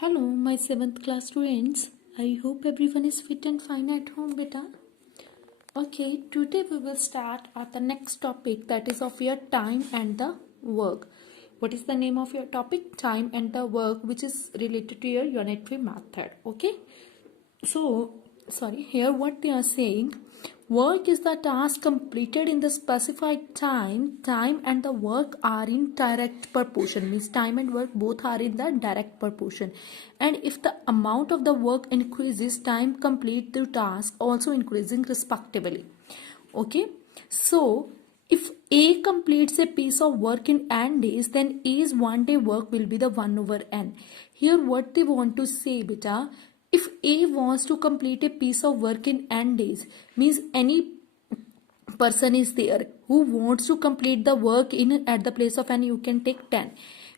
Hello, my 7th class students. I hope everyone is fit and fine at home, beta. Okay, today we will start at the next topic, that is of your time and the work. What is the name of your topic? Time and the work, which is related to your unitary method. Okay. So, here what they are saying, work is the task completed in the specified time. Time and the work are in direct proportion, means time and work both are in the direct proportion. And if the amount of the work increases, time complete the task also increasing respectively. Okay, so if A completes a piece of work in n days, then A's 1 day work will be the 1 over n. Here what they want to say, beta, if A wants to complete a piece of work in n days, means any person is there who wants to complete the work in at the place of n, you can take 10.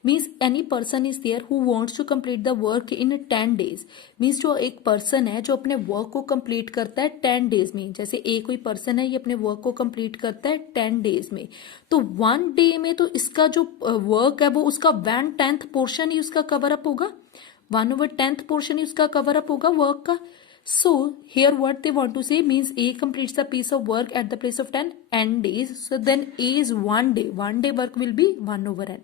Means any person is there who wants to complete the work in 10 days. Means जो एक person है जो अपने work को complete करता है 10 days में, जैसे एक कोई पर्सन है ये अपने वर्क को कंप्लीट करता है 10 डेज में, तो 1 डे में तो इसका जो वर्क है वो उसका 1/10 पोर्शन ही उसका कवर अप होगा, 1/10 पोर्शन ही उसका कवर अप होगा वर्क का. So here what they want to say means A completes the piece of work at the place of 10 n days. So then A is 1 day. 1 day work will be 1 over n.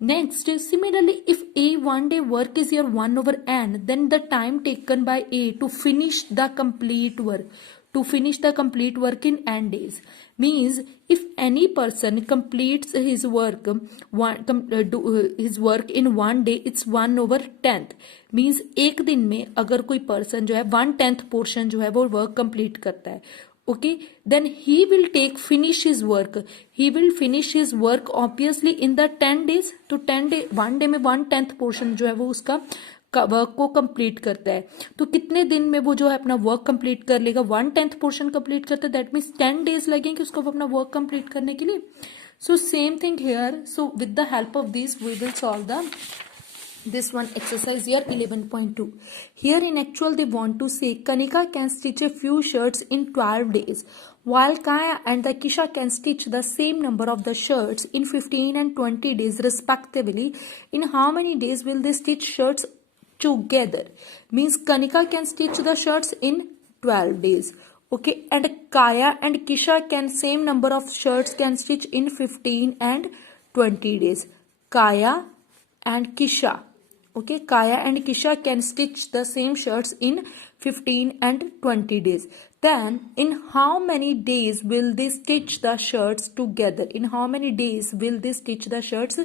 Next, similarly, if A 1 day work is your 1 over n, then the time taken by A to finish the complete work in n days, means if any person completes his work in 1 day, it's 1 over 10th. means एक दिन में अगर कोई person जो है 1/10 portion जो है वो work complete करता है, okay, then he will finish his work obviously in the 10 days. तो 1 day में 1/10 portion जो है वो उसका वर्क को कंप्लीट करता है, तो कितने दिन में वो जो है अपना वर्क कंप्लीट कर लेगा, 1/10 पोर्शन कंप्लीट करता है, दैट मीन्स 10 डेज लगेंगे उसको अपना वर्क कंप्लीट करने के लिए. So same thing here. So with the help of this we will solve the this one exercise here 11.2. Here in actual they want to say Kanika can stitch a few shirts in 12 days while Kaya and the Kisha can stitch the same number of the shirts in 15 and 20 days respectively. In how many days will they stitch shirts together? Means Kanika can stitch the shirts in 12 days. Okay, and Kaya and Kisha can same number of shirts can stitch in 15 and 20 days. Kaya and Kisha. Okay, Kaya and Kisha can stitch the same shirts in 15 and 20 days. Then, in how many days will they stitch the shirts together? In how many days will they stitch the shirts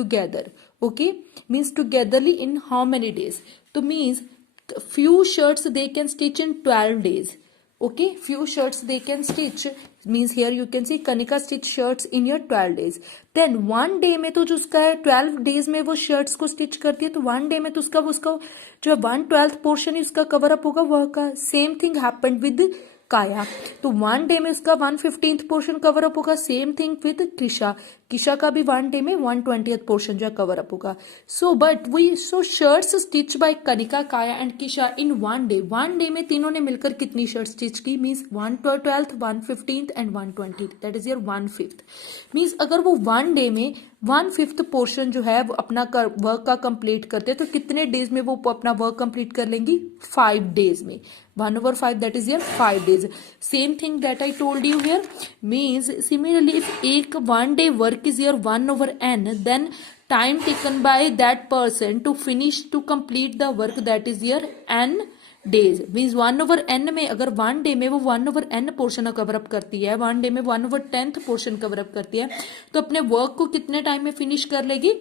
together? Okay, means togetherly in how many days? So means few shirts they can stitch in 12 days. Okay, few shirts they can stitch, means here you can see Kanika stitch shirts in your 12 days. Then 1 day में तो जो उसका है 12 days में वो shirts को stitch करती है, तो 1 day में तो उसका जो 1/12 portion ही उसका cover up होगा वर्क का. Same thing happened with काया, तो 1 day में उसका 1/15 पोर्शन कवर अप होगा. सेम थिंग विद किशा का भी 1 day में 1/20 पोर्शन जो है कवर अप होगा. सो शर्ट्स स्टिच बाय कनिका, काया and Kisha in 1 day. 1 day में तीनों ने मिलकर कितनी शर्ट स्टिच की? Means 1/12, 1/15 and 1/20, that is your 1/5. Means अगर वो 1 day में 1/5 पोर्शन जो है वो अपना वर्क का कंप्लीट करते हैं, तो कितने डेज में वो अपना वर्क कंप्लीट कर लेंगी? 5 days में. 1 over 5, that is your 5 days. Same thing that I told you here. Means similarly, if एक 1 day work is your 1 over n, then time taken by that person to complete the work, that is your n days. Means 1 over n में अगर 1 day में वो 1 over n portion cover up करती है, 1 day में 1 over 10th portion cover up करती है, तो अपने वर्क को कितने टाइम में फिनिश कर लेगी?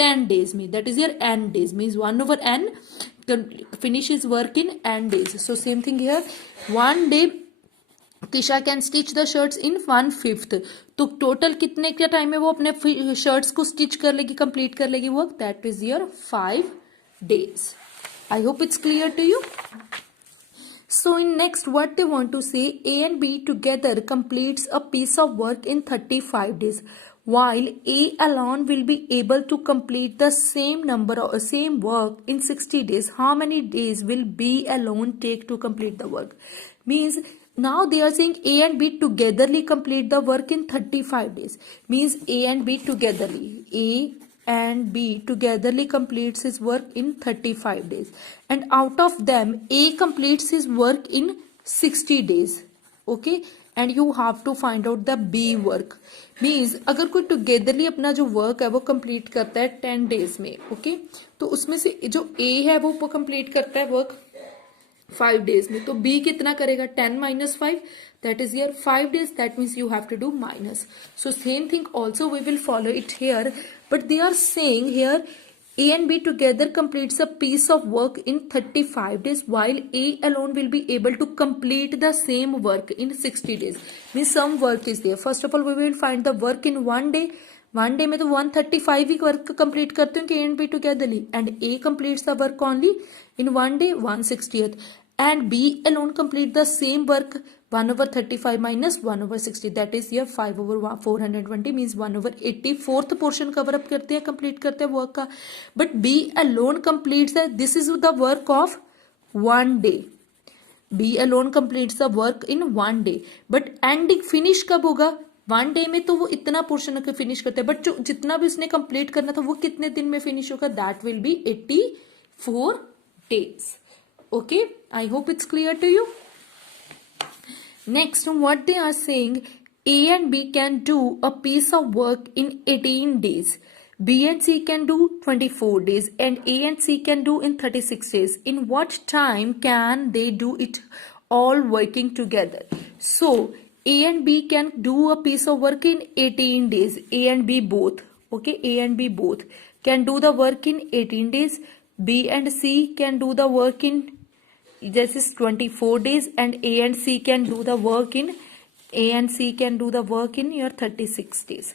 10 days में. That is your n days. Means 1 over n finishes work in n days. So same thing here. 1 day Kisha can stitch the shirts in 1/5. तो टोटल कितने का टाइम में वो अपने शर्ट्स को स्टिच कर लेगी, कंप्लीट कर लेगी work? That is your 5 days. I hope it's clear to you. So in next what they want to say, A and B together completes a piece of work in 35 days. While A alone will be able to complete the same work in 60 days, how many days will B alone take to complete the work? Means now they are saying A and B togetherly complete the work in 35 days. Means A and B togetherly. A and B togetherly completes his work in 35 days. And out of them, A completes his work in 60 days. Okay, and you have to find out the B work. Means अगर कोई togetherly अपना जो work है वो complete करता है 10 days में, okay, तो उसमें से जो A है वो कंप्लीट करता है वर्क 5 डेज में, तो B कितना करेगा 10 minus 5, that is here 5 days, that means you have to do minus. So same thing also we will follow it here, but they are saying here A and B together completes a piece of work in 35 days while A alone will be able to complete the same work in 60 days. Means some work is there. First of all we will find the work in one day. One day में तो 135 ही work complete करते हैं and B togetherly, and A completes the work only in one day 160th, and B alone complete the same work 1/35 minus 1/60, that is यर 5/420 means 1/80, fourth portion cover up करते हैं, complete करते हैं work का. But B alone completes this is the work of one day. B alone completes the work in one day, but ending finish कब होगा one day में, तो वो इतना पोर्शन फिनिश करते हैं, बट जो जितना भी उसने कंप्लीट करना था वो कितने दिन में फिनिश होगा, that will be 84 days. Okay, I hope it's clear to you. Next, what they are saying, A and B can do a piece of work in 18 days. B and C can do 24 days and A and C can do in 36 days. In what time can they do it all working together? So A and B can do a piece of work in 18 days. A and B both. Okay, A and B both can do the work in 18 days. B and C can do the work in this is 24 days, and A and C can do the work in your 36 days.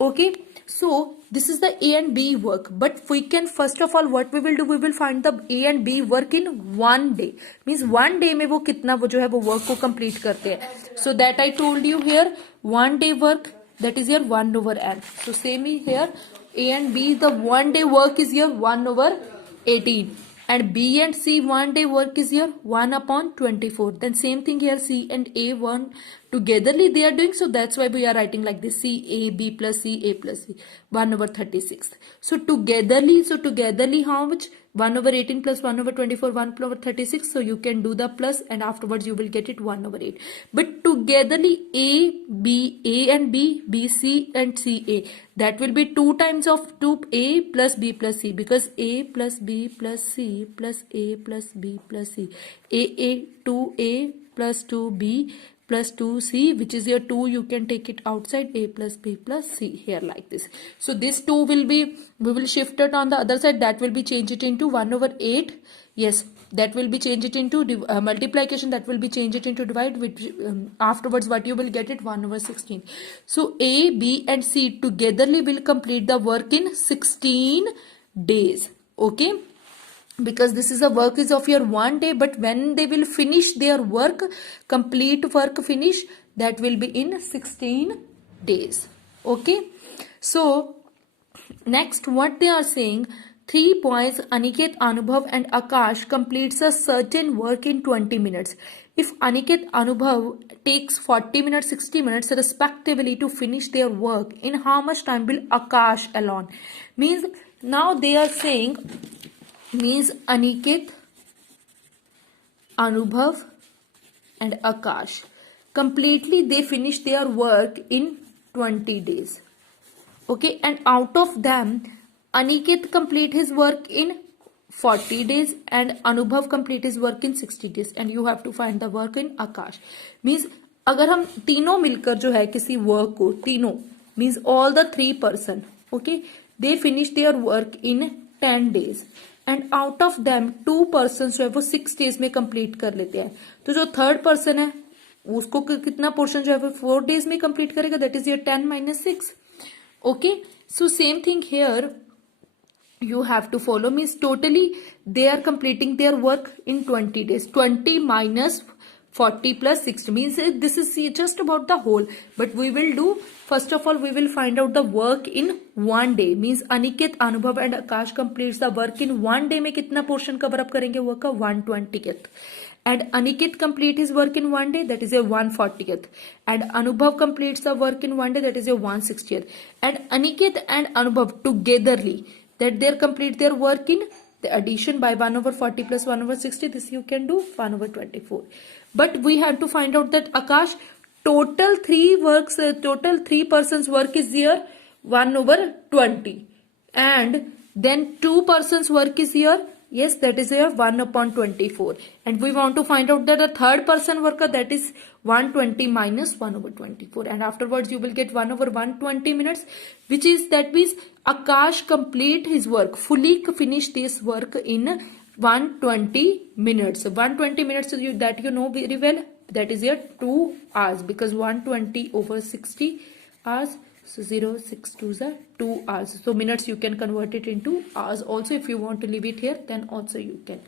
Okay, so this is the A and B work, but we can first of all what we will do, we will find the A and B work in one day. Means one day में वो कितना वो जो है वो work को complete करते हैं. So that I told you here, one day work, that is your 1/n. So same here, A and B, the one day work is your 1/18. And B and C one day work is here 1/24. Then same thing here, C and A one togetherly they are doing, so that's why we are writing like this, C A B plus C A plus C 1/36. So togetherly how much, 1/18 plus 1/24, 1/36, so you can do the plus and afterwards you will get it 1/8. But togetherly A and B, B C and C A, that will be 2 times of 2A plus B plus C, because A plus B plus C plus A plus B plus C, A 2A plus 2B plus 2C, which is your 2, you can take it outside, A plus B plus C here like this. So this 2 will be, we will shift it on the other side, that will be change it into 1/8. Yes, that will be change it into multiplication, that will be change it into divide, which afterwards what you will get it 1/16. So A, B and C togetherly will complete the work in 16 days. Okay, because this is a work is of your one day, but when they will finish their work, complete work finish, that will be in 16 days. Okay, so next what they are saying, 3 boys Aniket, Anubhav and Akash completes a certain work in 20 minutes. If Aniket, Anubhav takes 40 minutes, 60 minutes respectively to finish their work, in how much time will Akash alone? Means now they are saying, means Aniket, Anubhav and Akash completely they finish their work in 20 days. Okay, and out of them Aniket complete his work in 40 days and Anubhav complete his work in 60 days, and you have to find the work in Akash. Means अगर हम तीनों मिलकर जो है किसी work को, तीनों means all the 3 person, okay, they finish their work in 10 days. And out of them 2 person जो है वो 6 डेज में कंप्लीट कर लेते हैं. तो जो थर्ड पर्सन है उसको कितना पोर्शन जो है वो 4 डेज में कंप्लीट करेगा, that is your 10 minus 6. Okay, so same thing here you have to follow, means totally they are completing their work in 20 days. 20 minus 40 plus 60 means this is just about the whole, but we will do first of all we will find out the work in one day means Aniket, Anubhav and Akash completes the work in one day में कितना portion cover up करेंगे work का 120th, and Aniket complete his work in one day, that is a 140th, and Anubhav completes the work in one day, that is a 160th, and Aniket and Anubhav togetherly that they complete their work in the addition by 1 over 40 plus 1 over 60, this you can do 1 over 24. But we had to find out that Akash, total 3 persons work is here 1 over 20, and then 2 persons work is here, yes, that is here 1 upon 24, and we want to find out that the third person worker, that is 120 minus 1 over 24, and afterwards you will get 1 over 120 minutes, which is, that means Akash complete his work, fully finish this work in 120 minutes. 120 minutes that you know very well, that is here 2 hours, because 120 over 60 hours, so 0 6 2 are 2 hours. So minutes you can convert it into hours also. If you want to leave it here, then also you can.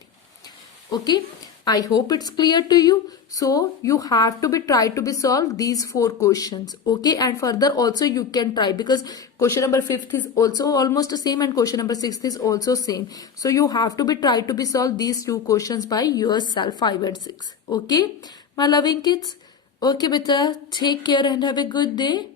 Okay, I hope it's clear to you. So you have to try to solve these 4 questions. Okay, and further also you can try, because question number 5th is also almost the same and question number 6th is also same. So you have to try to solve these 2 questions by yourself, 5 and 6. Okay, my loving kids. Okay, beta, take care and have a good day.